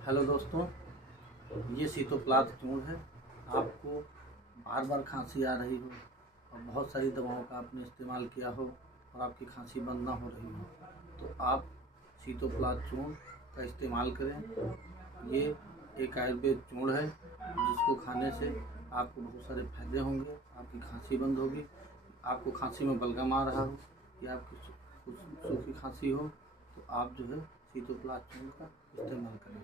Hello दोस्तों, ये सीतोप्लात चूर्ण है। आपको बार बार खांसी आ रही हो और बहुत सारी दवाओं का आपने इस्तेमाल किया हो और आपकी खांसी बंद ना हो रही हो, तो आप सीतोप्लात चूर्ण का इस्तेमाल करें। ये एक आयुर्वेद चूर्ण है जिसको खाने से आपको बहुत सारे फायदे होंगे। आपकी खांसी बंद होगी। आपको खांसी में बलगम आ रहा हो या आपकी कुछ सूखी खांसी हो, तो आप जो है सीतोप्लात चूर्ण का इस्तेमाल करें।